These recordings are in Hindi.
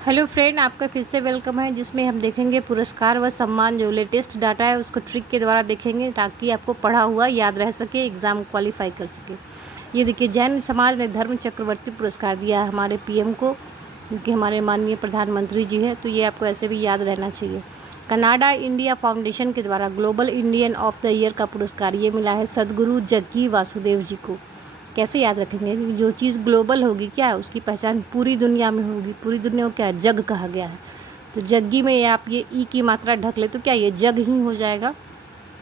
हेलो फ्रेंड, आपका फिर से वेलकम है जिसमें हम देखेंगे पुरस्कार व सम्मान। जो लेटेस्ट डाटा है उसको ट्रिक के द्वारा देखेंगे ताकि आपको पढ़ा हुआ याद रह सके, एग्ज़ाम क्वालिफाई कर सके। ये देखिए, जैन समाज ने धर्म चक्रवर्ती पुरस्कार दिया है हमारे पीएम को, क्योंकि हमारे माननीय प्रधानमंत्री जी है, तो ये आपको ऐसे भी याद रहना चाहिए। कनाडा इंडिया फाउंडेशन के द्वारा global Indian of the year का पुरस्कार ये मिला है सद्गुरु जग्गी वासुदेव जी को। कैसे याद रखेंगे? क्योंकि जो चीज़ ग्लोबल होगी क्या है, उसकी पहचान पूरी दुनिया में होगी। पूरी दुनिया को क्या है, जग कहा गया है। तो जग्गी में आप ये ई की मात्रा ढक ले तो क्या ये जग ही हो जाएगा।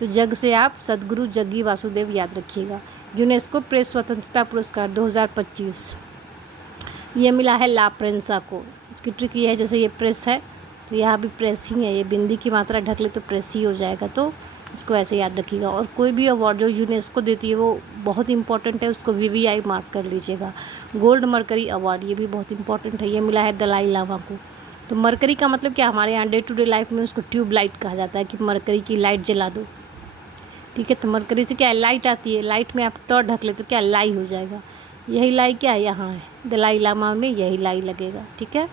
तो जग से आप सद्गुरु जग्गी वासुदेव याद रखिएगा। यूनेस्को प्रेस स्वतंत्रता पुरस्कार 2025 ये मिला है ला प्रेंसा को। इसकी ट्रिक ये है, जैसे ये प्रेस है तो यहाँ भी प्रेस ही है, ये बिंदी की मात्रा ढक ले तो प्रेस ही हो जाएगा। तो इसको ऐसे याद रखिएगा। और कोई भी अवार्ड जो यूनेस्को देती है वो बहुत इंपॉर्टेंट है, उसको वीवीआई मार्क कर लीजिएगा। गोल्ड मरकरी अवार्ड ये भी बहुत इंपॉर्टेंट है, ये मिला है दलाई लामा को। तो मरकरी का मतलब क्या, हमारे यहाँ डे टू डे लाइफ में उसको ट्यूब लाइट कहा जाता है कि मरकरी की लाइट जला दो। ठीक है, तो मरकरी से क्या है, लाइट आती है। लाइट में आप तो ढक ले तो क्या लाई हो जाएगा। यही लाई क्या है, यहाँ है दलाई लामा में यही लाई लगेगा। ठीक है,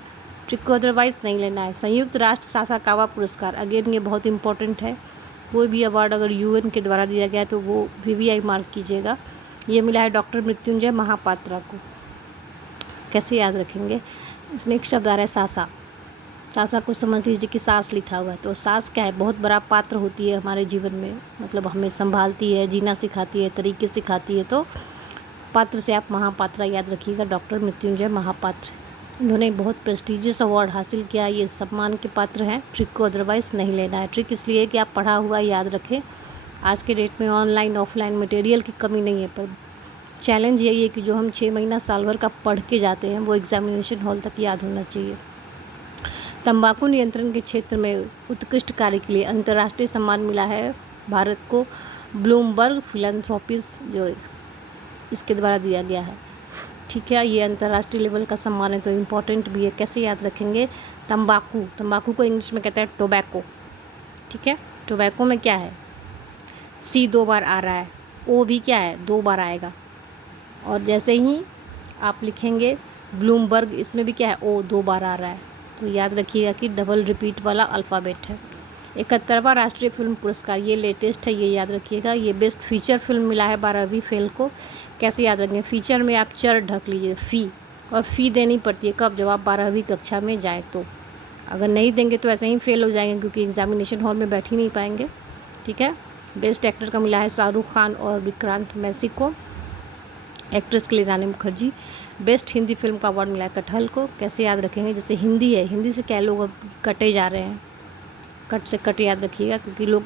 ट्रिक को अदरवाइज नहीं लेना है। संयुक्त राष्ट्र सासाकावा पुरस्कार, अगेन ये बहुत इंपॉर्टेंट है। कोई भी अवार्ड अगर यूएन के द्वारा दिया गया है तो वो वीवीआई मार्क कीजिएगा। ये मिला है डॉक्टर मृत्युंजय महापात्रा को। कैसे याद रखेंगे? इसमें एक शब्द आ रहा है सासा। सासा को समझ लीजिए कि सास लिखा हुआ है। तो सास क्या है, बहुत बड़ा पात्र होती है हमारे जीवन में, मतलब हमें संभालती है, जीना सिखाती है, तरीके सिखाती है। तो पात्र से आप महापात्रा याद रखिएगा, डॉक्टर मृत्युंजय महापात्र। इन्होंने बहुत प्रेस्टिजियस अवार्ड हासिल किया, ये सम्मान के पात्र हैं। ट्रिक को अदरवाइज नहीं लेना है। ट्रिक इसलिए कि आप पढ़ा हुआ याद रखें। आज के डेट में ऑनलाइन ऑफलाइन मटेरियल की कमी नहीं है, पर चैलेंज यही है कि जो हम 6 महीना साल भर का पढ़ के जाते हैं वो एग्जामिनेशन हॉल तक याद होना चाहिए। तंबाकू नियंत्रण के क्षेत्र में उत्कृष्ट कार्य के लिए अंतर्राष्ट्रीय सम्मान मिला है भारत को, ब्लूमबर्ग फिलैंथ्रोपिस जो इसके द्वारा दिया गया है। ठीक है, ये अंतर्राष्ट्रीय लेवल का सम्मान है तो इम्पोर्टेंट भी है। कैसे याद रखेंगे? तंबाकू को इंग्लिश में कहते हैं टोबैको। ठीक है, टोबैको में क्या है, सी 2 बार आ रहा है, ओ भी क्या है 2 बार आएगा। और जैसे ही आप लिखेंगे ब्लूमबर्ग, इसमें भी क्या है, ओ 2 बार आ रहा है। तो याद रखिएगा कि डबल रिपीट वाला अल्फ़ाबेट है। 71वां राष्ट्रीय फिल्म पुरस्कार, ये लेटेस्ट है, ये याद रखिएगा। ये बेस्ट फीचर फिल्म मिला है 12वीं फेल को। कैसे याद रखेंगे? फीचर में आप चर ढक लीजिए, फ़ी, और फ़ी देनी पड़ती है कब, जब आप 12वीं कक्षा में जाएँ तो। अगर नहीं देंगे तो ऐसे ही फेल हो जाएंगे, क्योंकि एग्जामिनेशन हॉल में बैठ ही नहीं पाएंगे। ठीक है, बेस्ट एक्टर का मिला है शाहरुख खान और विक्रांत मैसी को। एक्ट्रेस के लिए रानी मुखर्जी। बेस्ट हिंदी फिल्म का अवार्ड मिला है कटहल को। कैसे याद रखेंगे? जैसे हिंदी है, हिंदी से क्या लोग अब कटे जा रहे हैं, कट से कट याद रखिएगा, क्योंकि लोग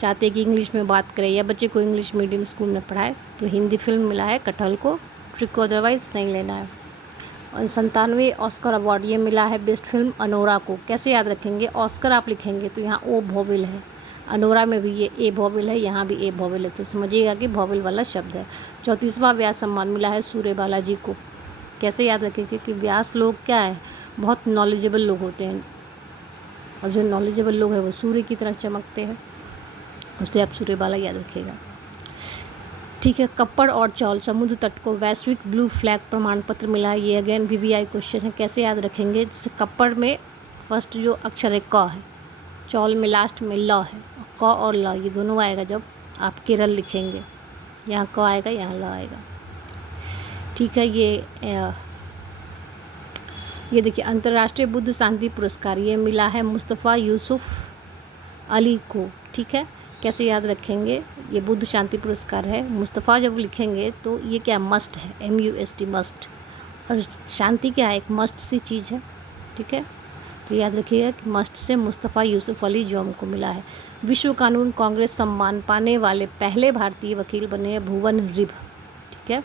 चाहते हैं कि इंग्लिश में बात करें या बच्चे को इंग्लिश मीडियम स्कूल में पढ़ाए। तो हिंदी फिल्म मिला है कटहल को। ट्रिक को अदरवाइज नहीं लेना है। और 97वें ऑस्कर अवार्ड ये मिला है बेस्ट फिल्म अनोरा को। कैसे याद रखेंगे? ऑस्कर आप लिखेंगे तो यहाँ ओ वोवेल है, अनोरा में भी ये ए वोवेल है, यहाँ भी ए वोवेल है, तो समझिएगा कि वोवेल वाला शब्द है। 34वां व्यास सम्मान मिला है सूर्य बालाजी को। कैसे याद रखेंगे? कि व्यास लोग क्या है, बहुत नॉलेजेबल लोग होते हैं, और जो नॉलेजेबल लोग हैं वो सूर्य की तरह चमकते हैं, उसे आप सूर्य बाला याद रखिएगा। ठीक है, कप्पड़ और चौल समुद्र तट को वैश्विक ब्लू फ्लैग प्रमाण पत्र मिला है। ये अगेन वीवीआई क्वेश्चन है। कैसे याद रखेंगे? जैसे कप्पड़ में फर्स्ट जो अक्षर है क है, चौल में लास्ट में ल है, क और ल ये दोनों आएगा जब आप केरल लिखेंगे। यहाँ क आएगा, यहाँ ल आएगा। ठीक है, ये देखिए, अंतर्राष्ट्रीय बुद्ध शांति पुरस्कार ये मिला है मुस्तफ़ा यूसुफ अली को। ठीक है, कैसे याद रखेंगे? ये बुद्ध शांति पुरस्कार है। मुस्तफ़ा जब लिखेंगे तो ये क्या मस्ट है, MUST मस्ट, और शांति क्या है, एक मस्ट सी चीज़ है। ठीक है, तो याद रखिएगा कि मस्ट से मुस्तफ़ा यूसुफ अली जो हमको मिला है। विश्व कानून कांग्रेस सम्मान पाने वाले पहले भारतीय वकील बने हैं भुवन रिभ। ठीक है,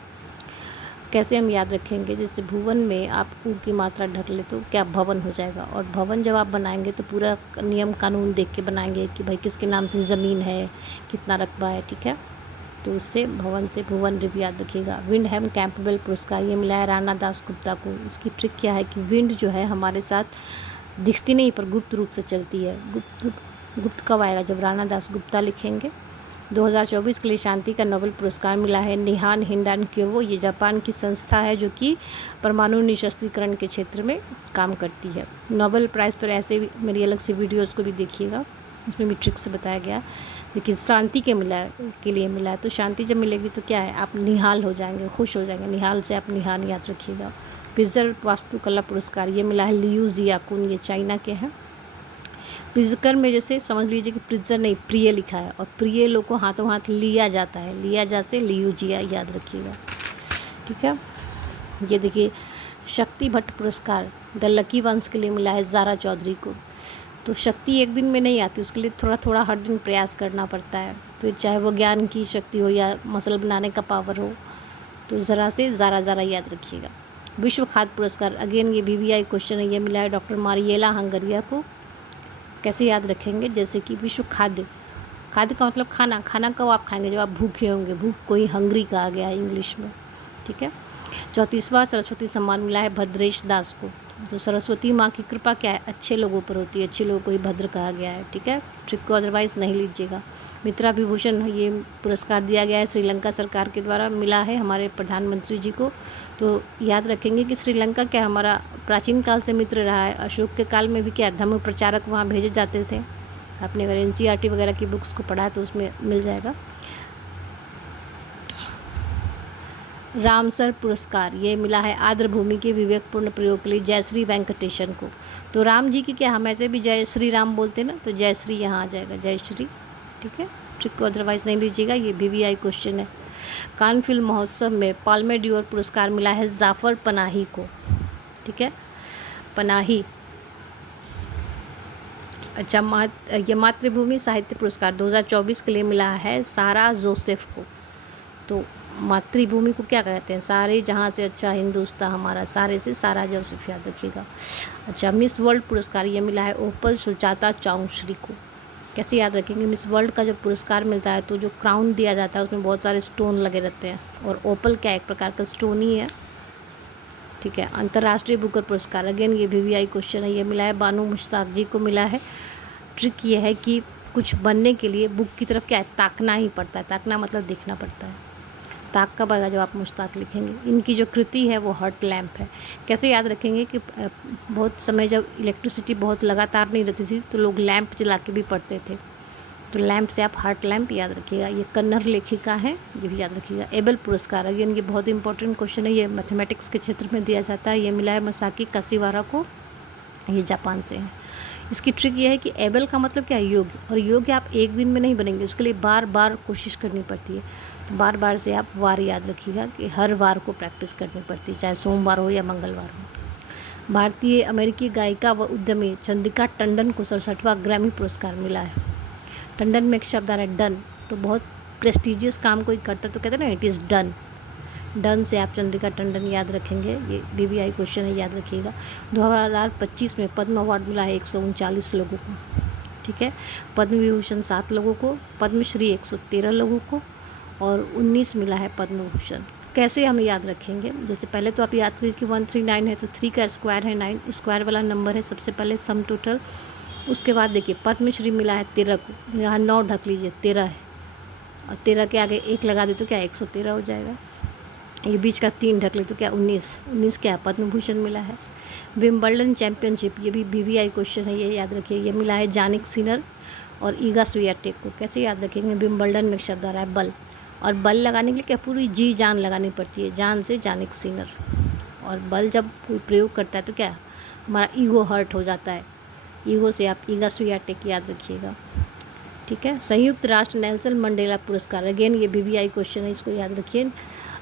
कैसे हम याद रखेंगे? जैसे भुवन में आप ऊ की मात्रा ढक ले तो क्या भवन हो जाएगा, और भवन जब आप बनाएंगे तो पूरा नियम कानून देख के बनाएंगे कि भाई किसके नाम से ज़मीन है, कितना रकबा है। ठीक है, तो उससे भवन से भुवन रिव याद रखिएगा। विंडहैम कैंपबेल पुरस्कार ये मिला है राणा दास गुप्ता को। इसकी ट्रिक क्या है कि विंड जो है हमारे साथ दिखती नहीं पर गुप्त रूप से चलती है। गुप्त कब आएगा? जब राणा दास गुप्ता लिखेंगे। 2024 के लिए शांति का नोबेल पुरस्कार मिला है निहान हिंडान क्योवो। ये जापान की संस्था है जो कि परमाणु निशस्त्रीकरण के क्षेत्र में काम करती है। नोबेल प्राइज़ पर ऐसे मेरी अलग से वीडियोज़ को भी देखिएगा, उसमें भी ट्रिक्स बताया गया। देखिए शांति के लिए मिला है, तो शांति जब मिलेगी तो क्या है, आप निहाल हो जाएंगे, खुश हो जाएंगे। निहाल से आप निहान याद रखिएगा। प्रिज़र वास्तुकला पुरस्कार ये मिला है लियू जियाकुन, ये चाइना के हैं। प्रिजकर में जैसे समझ लीजिए कि प्रिजर नहीं प्रिय लिखा है, और प्रिय लोग को हाथों हाथ लिया जाता है, लिया जा से लियू जिया याद रखिएगा, ठीक है। ये देखिए शक्ति भट्ट पुरस्कार द लकी वंस के लिए मिला है ज़ारा चौधरी को। तो शक्ति एक दिन में नहीं आती, उसके लिए थोड़ा थोड़ा हर दिन प्रयास करना पड़ता है, फिर चाहे वो ज्ञान की शक्ति हो या मसल बनाने का पावर हो। तो ज़रा से ज़ारा याद रखिएगा। विश्व खाद्य पुरस्कार अगेन ये VVI क्वेश्चन है, ये मिला है डॉक्टर मारिएला हंगरिया को। कैसे याद रखेंगे, जैसे कि विश्व खाद्य का मतलब खाना, खाना कब आप खाएंगे, जब आप भूखे होंगे, भूख कोई हंग्री कहा गया है इंग्लिश में, ठीक है। 34वां सरस्वती सम्मान मिला है भद्रेश दास को। तो सरस्वती माँ की कृपा क्या है, अच्छे लोगों पर होती है, अच्छे लोगों को ही भद्र कहा गया है, ठीक है। ट्रिक को अदरवाइज़ नहीं लीजिएगा। मित्रा विभूषण ये पुरस्कार दिया गया है श्रीलंका सरकार के द्वारा, मिला है हमारे प्रधानमंत्री जी को। तो याद रखेंगे कि श्रीलंका क्या हमारा प्राचीन काल से मित्र रहा है। अशोक के काल में भी क्या धर्म प्रचारक वहाँ भेजे जाते थे। आपने अगर NCERT वगैरह की बुक्स को पढ़ा है तो उसमें मिल जाएगा। रामसर पुरस्कार ये मिला है आर्द्र भूमि के विवेकपूर्ण प्रयोग के लिए जयश्री वेंकटेशन को। तो राम जी की क्या हम ऐसे भी जय श्री राम बोलते हैं ना, तो जयश्री यहाँ आ जाएगा, जयश्री, ठीक है। ट्रिक को अदरवाइज़ नहीं लीजिएगा, ये VVI क्वेश्चन है। कान फिल्म महोत्सव में पाल्मे डियोर पुरस्कार मिला है जाफ़र पनाही को, ठीक है, पनाही। अच्छा, ये मातृभूमि साहित्य पुरस्कार 2024 के लिए मिला है सारा जोसेफ को। तो मातृभूमि को क्या कहते हैं, सारे जहाँ से अच्छा हिंदुस्तान हमारा, सारे से सारा जोसेफ याद रखिएगा। अच्छा, मिस वर्ल्ड पुरस्कार ये मिला है ओपल सुजाता चौंगश्री को। कैसे याद रखेंगे, मिस वर्ल्ड का जब पुरस्कार मिलता है तो जो क्राउन दिया जाता है उसमें बहुत सारे स्टोन लगे रहते हैं, और ओपल क्या एक प्रकार का स्टोन ही है, ठीक है। अंतर्राष्ट्रीय बुकर पुरस्कार अगेन ये VVI क्वेश्चन है, ये मिला है बानू मुश्ताक जी को मिला है। ट्रिक ये है कि कुछ बनने के लिए बुक की तरफ क्या है, ताकना ही पड़ता है। ताकना मतलब देखना पड़ता है। ताक कब आएगा, जब आप मुश्ताक लिखेंगे। इनकी जो कृति है वो हर्ट लैम्प है। कैसे याद रखेंगे कि बहुत समय जब इलेक्ट्रिसिटी बहुत लगातार नहीं रहती थी तो लोग लैंप जला के भी पढ़ते थे, तो लैंप से आप हार्ट लैंप याद रखिएगा। ये कन्नड़ लेखिका है, ये भी याद रखिएगा। एबल पुरस्कार अगेन ये बहुत इंपॉर्टेंट क्वेश्चन है, ये मैथमेटिक्स के क्षेत्र में दिया जाता है। ये मिला है मसाकी काशीवारा को, ये जापान से है। इसकी ट्रिक ये है कि एबल का मतलब क्या है, योग्य, और योग्य आप एक दिन में नहीं बनेंगे, उसके लिए बार बार कोशिश करनी पड़ती है। तो बार बार से आप वार याद रखिएगा कि हर वार को प्रैक्टिस करनी पड़ती है, चाहे सोमवार हो या मंगलवार हो। भारतीय अमेरिकी गायिका व उद्यमी चंद्रिका टंडन को 67वां ग्रैमी पुरस्कार मिला है। टंडन में एक शब्द आ रहा है डन, तो बहुत प्रेस्टिजियस काम कोई करता तो कहते हैं ना इट इज़ डन। डन से आप चंद्रिका टंडन याद रखेंगे, ये VVI क्वेश्चन है, याद रखिएगा। 2025 में पद्म अवार्ड मिला है 139 लोगों को, ठीक है। पद्म विभूषण 7 लोगों को, पद्मश्री 113 लोगों को, और 19 मिला है पद्म भूषण। कैसे हम याद रखेंगे, जैसे पहले तो आप याद कीजिए कि 139 है तो 3 का स्क्वायर है 9, स्क्वायर वाला नंबर है सबसे पहले सम टोटल। उसके बाद देखिए पद्मश्री मिला है 13 को, यहाँ 9 ढक लीजिए 13 है, और 13 के आगे 1 लगा दे तो क्या 113 हो जाएगा। ये बीच का 3 ढक ले तो क्या 19 क्या पद्म भूषण मिला है। विम्बल्डन चैम्पियनशिप ये भी VVI क्वेश्चन है, ये याद रखिए। ये मिला है जानिक सिनर और ईगा स्वियाटेक को। कैसे याद रखेंगे, विम्बल्डन में शब्द आ रहा है बल, और बल लगाने के लिए क्या पूरी जी जान लगानी पड़ती है, जान से जानिक सिनर। और बल जब कोई प्रयोग करता है तो क्या हमारा ईगो हर्ट हो जाता है, ईगो से आप ईगा स्वियाटेक याद रखिएगा, ठीक है। संयुक्त राष्ट्र नेल्सन मंडेला पुरस्कार अगेन ये VVI क्वेश्चन है, इसको याद रखिए।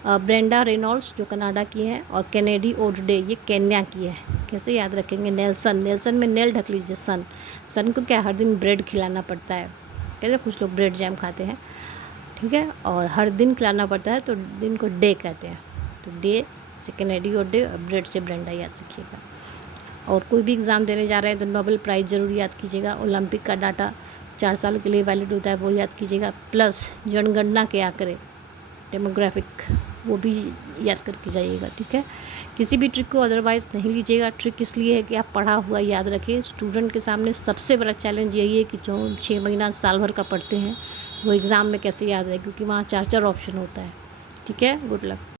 ब्रेंडा रेनॉल्ड्स जो कनाडा की हैं, और कैनेडी ओडडे ये केन्या की है। कैसे याद रखेंगे, नेल्सन में नेल ढक लीजिए, सन को क्या हर दिन ब्रेड खिलाना पड़ता है, कहते कुछ लोग ब्रेड जैम खाते हैं, ठीक है, और हर दिन खिलाना पड़ता है तो दिन को डे कहते हैं। तो डे से कैनेडी ओडडे, और ब्रेड से ब्रेंडा याद रखिएगा। और कोई भी एग्ज़ाम देने जा रहे हैं तो नोबेल प्राइज़ ज़रूर याद कीजिएगा। ओलंपिक का डाटा 4 साल के लिए वैलिड होता है, वो याद कीजिएगा। प्लस जनगणना के आंकड़े, डेमोग्राफिक, वो भी याद करके जाइएगा, ठीक है। किसी भी ट्रिक को अदरवाइज़ नहीं लीजिएगा। ट्रिक इसलिए है कि आप पढ़ा हुआ याद रखें। स्टूडेंट के सामने सबसे बड़ा चैलेंज यही है कि जो 6 महीना साल भर का पढ़ते हैं वो एग्ज़ाम में कैसे याद रहे, क्योंकि वहाँ 4 ऑप्शन होता है। ठीक है, गुड लक।